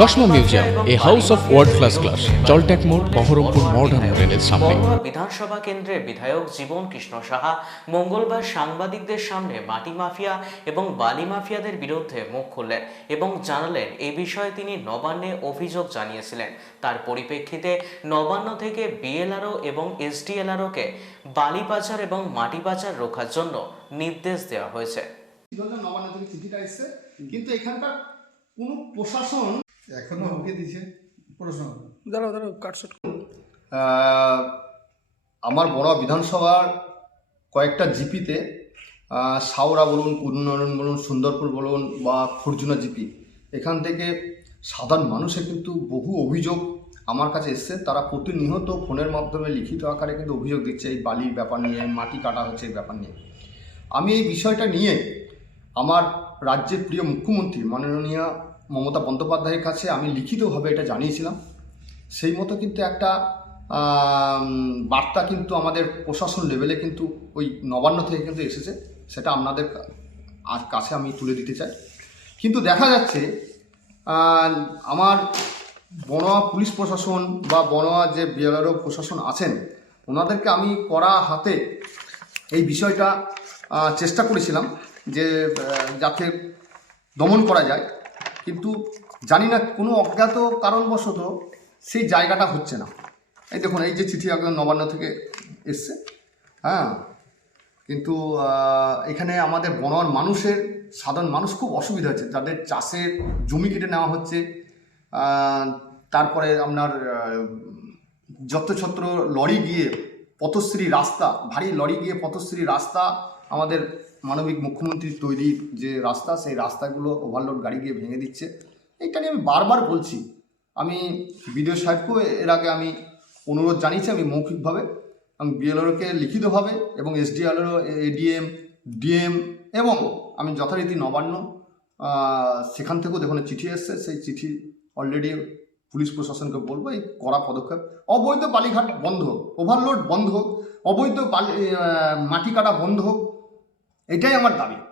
চশমা museum a house of world class class জলট্যাক মোড় Berhampore modern হোটেলের সামনে। বিধানসভা কেন্দ্রের বিধায়ক জীবন কৃষ্ণ সাহা মঙ্গলবার সাংবাদিকদের সামনে মাটি মাফিয়া এবং বালি মাফিয়াদের বিরুদ্ধে মুখ খুললেন এবং জানালেন এ বিষয়ে তিনি নবান্নে অভিযোগ জানিয়েছিলেন। তার পরিপ্রেক্ষিতে নবান্ন থেকে বিএলআরও এবং এসডিএলআরওকে বালি পাচার এবং মাটি পাচার রোখার জন্য নির্দেশ দেওয়া হয়েছে। নবান্ন থেকে চিঠিটা এসছে। কিন্তু এখানকার কোনো প্রশাসন এখনও হুমকি দিছে প্রশ্ন দাঁড়াও দাঁড়াও কাটশট আমার বড় বিধানসভার কয়েকটা জিপিতে সাউরা বলুন উন্নয়ন বলুন সুন্দরপুর বলুন বা খুরজুনা জিপি এখান থেকে সাধারণ মানুষের কিন্তু বহু অভিযোগ আমার কাছে এসছে। তারা প্রতিনিয়ত ফোনের মাধ্যমে লিখিত আকারে কিন্তু অভিযোগ দিচ্ছে এই বালির ব্যাপার নিয়ে মাটি কাটা হচ্ছে এই ব্যাপার নিয়ে। আমি এই বিষয়টা নিয়ে আমার রাজ্যের প্রিয় মুখ্যমন্ত্রী মাননীয় মমতা বন্দ্যোপাধ্যায়ের কাছে আমি লিখিতভাবে এটা জানিয়েছিলাম। সেই মতো কিন্তু একটা বার্তা কিন্তু আমাদের প্রশাসন লেভেলে কিন্তু ওই নবান্ন থেকে কিন্তু এসেছে, সেটা আপনাদের আজ কাছে আমি তুলে দিতে চাই। কিন্তু দেখা যাচ্ছে আমার বনোয়া পুলিশ প্রশাসন বা বনোয়া যে বিএলআরও প্রশাসন আছেন, ওনাদেরকে আমি করা হাতে এই বিষয়টা চেষ্টা করেছিলাম যে যাতে দমন করা যায়। কিন্তু জানি না কোনো অজ্ঞাত কারণবশত সেই জায়গাটা হচ্ছে না। এই দেখুন, এই যে চিঠি একদম নবান্ন থেকে এসছে। হ্যাঁ কিন্তু এখানে আমাদের বনোয়ার মানুষের, সাধারণ মানুষ খুব অসুবিধা হচ্ছে। তাদের চাষের জমি কেটে নেওয়া হচ্ছে তারপরে আপনার যত্রছত্র লরি গিয়ে পথশ্রী রাস্তা, ভারী লরি গিয়ে পথশ্রী রাস্তা আমাদের মানবিক মুখ্যমন্ত্রীর তৈরি যে রাস্তা, সেই রাস্তাগুলো ওভারলোড গাড়ি গিয়ে ভেঙে দিচ্ছে। এইটা নিয়ে আমি বারবার বলছি। আমি বিডিও সাহেবকেও এর আগে আমি অনুরোধ জানিয়েছি, আমি মৌখিকভাবে আমি বিএলওকে লিখিতভাবে এবং এসডিএলও এডিএম, ডিএম এবং আমি যথারীতি নবান্ন সেখান থেকেও দেখুন চিঠি এসছে। সেই চিঠি অলরেডি পুলিশ প্রশাসনকে বলব, এই কড়া পদক্ষেপ। অবৈধ বালিঘাট বন্ধ হোক ওভারলোড বন্ধ হোক, অবৈধ মাটি কাটা বন্ধ হোক এটাই আমার দাবি।